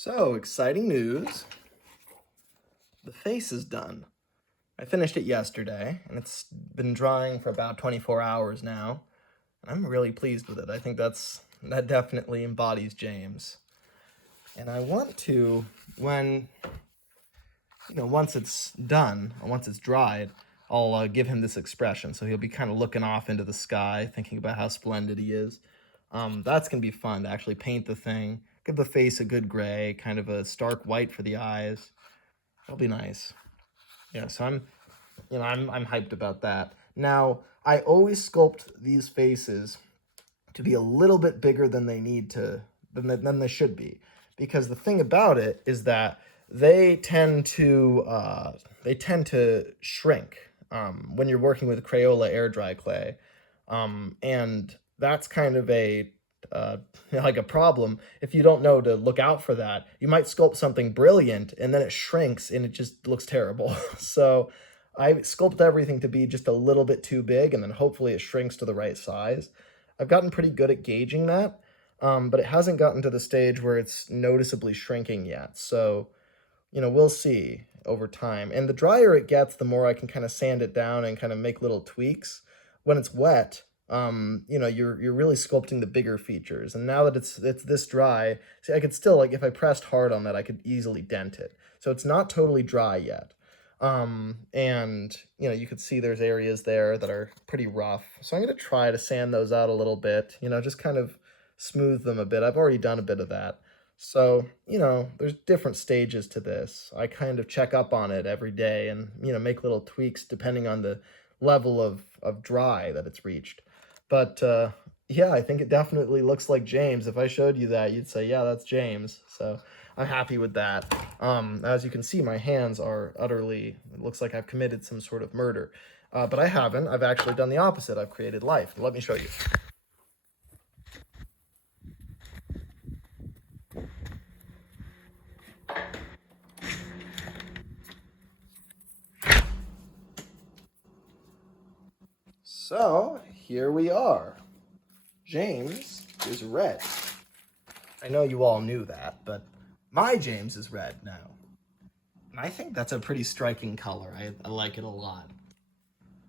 So, exciting news. The face is done. I finished it yesterday, and it's been drying for about 24 hours now. I'm really pleased with it. I think that definitely embodies James. And I want to, when, once it's done, or once it's dried, I'll give him this expression. So he'll be kind of looking off into the sky, thinking about how splendid he is. That's going to be fun to actually paint the thing, give the face a good gray, kind of a stark white for the eyes. That'll be nice. Yeah, so I'm hyped about that. Now, I always sculpt these faces to be a little bit bigger than they need to than they should be, because the thing about it is that they tend to shrink when you're working with Crayola air dry clay, and that's kind of a like a problem if you don't know to look out for that. You might sculpt something brilliant and then it shrinks and it just looks terrible. So I sculpt everything to be just a little bit too big, and then hopefully it shrinks to the right size. I've gotten pretty good at gauging that, but it hasn't gotten to the stage where it's noticeably shrinking yet. So, we'll see over time. And the drier it gets, the more I can kind of sand it down and kind of make little tweaks. When it's wet, you're really sculpting the bigger features. And now that it's this dry, see, I could still, like, if I pressed hard on that, I could easily dent it. So it's not totally dry yet. And you could see there's areas there that are pretty rough. So I'm going to try to sand those out a little bit, just kind of smooth them a bit. I've already done a bit of that. So, there's different stages to this. I kind of check up on it every day and, make little tweaks depending on the level of dry that it's reached. But yeah, I think it definitely looks like James. If I showed you that, you'd say, yeah, that's James. So I'm happy with that. As you can see, my hands are utterly, it looks like I've committed some sort of murder. But I haven't. I've actually done the opposite. I've created life. Let me show you. So here we are. James is red. I know you all knew that, but my James is red now. And I think that's a pretty striking color. I like it a lot.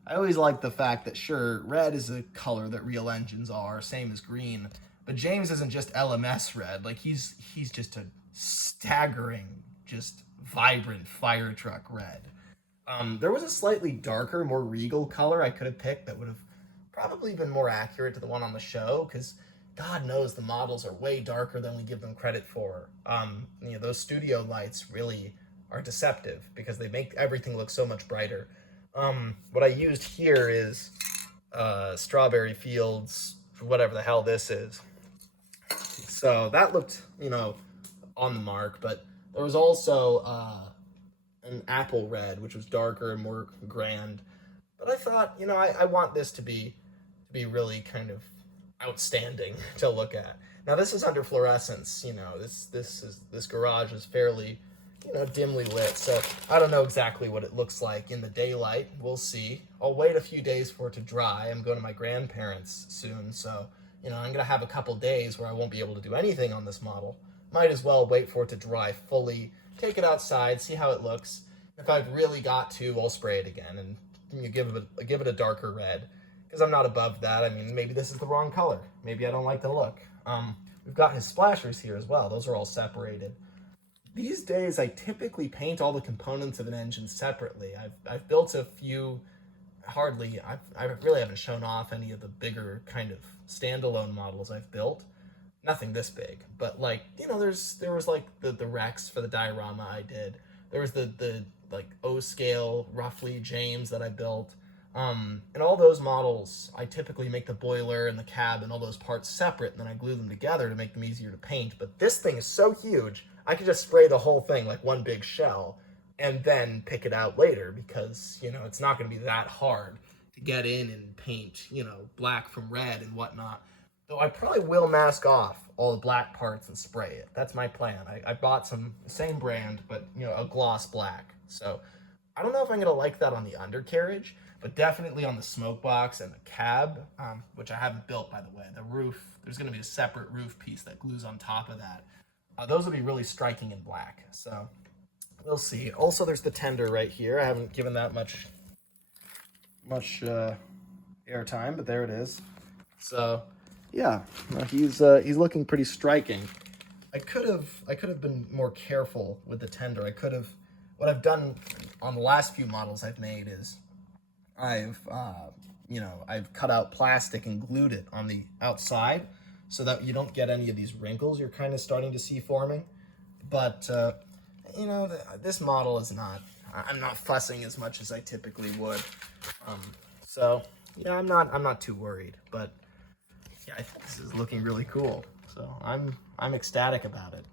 I always like the fact that, sure, red is a color that real engines are, same as green, but James isn't just LMS red. Like, he's just a staggering, just vibrant fire truck red. There was a slightly darker, more regal color I could have picked that would have probably been more accurate to the one on the show, because God knows the models are way darker than we give them credit for. Those studio lights really are deceptive because they make everything look so much brighter. What I used here is Strawberry Fields, whatever the hell this is. So that looked, on the mark, but there was also an apple red, which was darker and more grand. But I thought, I want this to be really kind of outstanding to look at. Now this is under fluorescence. This garage is fairly, dimly lit, so I don't know exactly what it looks like in the daylight. We'll see. I'll wait a few days for it to dry. I'm going to my grandparents soon, so I'm gonna have a couple days where I won't be able to do anything on this model. Might as well wait for it to dry fully, take it outside, see how it looks. If I've really got to, I'll spray it again and give it a darker red, because I'm not above that. I mean, maybe this is the wrong color. Maybe I don't like the look. We've got his splashers here as well. Those are all separated. These days, I typically paint all the components of an engine separately. I've built a few. I really haven't shown off any of the bigger kind of standalone models I've built. Nothing this big, but there was like the Rex for the diorama I did. There was the like O scale roughly James that I built. And all those models, I typically make the boiler and the cab and all those parts separate, and then I glue them together to make them easier to paint. But this thing is so huge, I could just spray the whole thing like one big shell and then pick it out later, because, it's not going to be that hard to get in and paint, black from red and whatnot. Though I probably will mask off all the black parts and spray it. That's my plan. I bought some, same brand, but, a gloss black. So I don't know if I'm going to like that on the undercarriage, but definitely on the smoke box and the cab, which I haven't built, by the way. The roof, there's going to be a separate roof piece that glues on top of that. those will be really striking in black. So we'll see. Also, there's the tender right here. I haven't given that much airtime, but there it is. So yeah, he's looking pretty striking. I could have been more careful with the tender. What I've done on the last few models I've made is I've cut out plastic and glued it on the outside so that you don't get any of these wrinkles you're kind of starting to see forming. But this model is not. I'm not fussing as much as I typically would. So yeah, I'm not too worried. But yeah, I think this is looking really cool. So I'm ecstatic about it.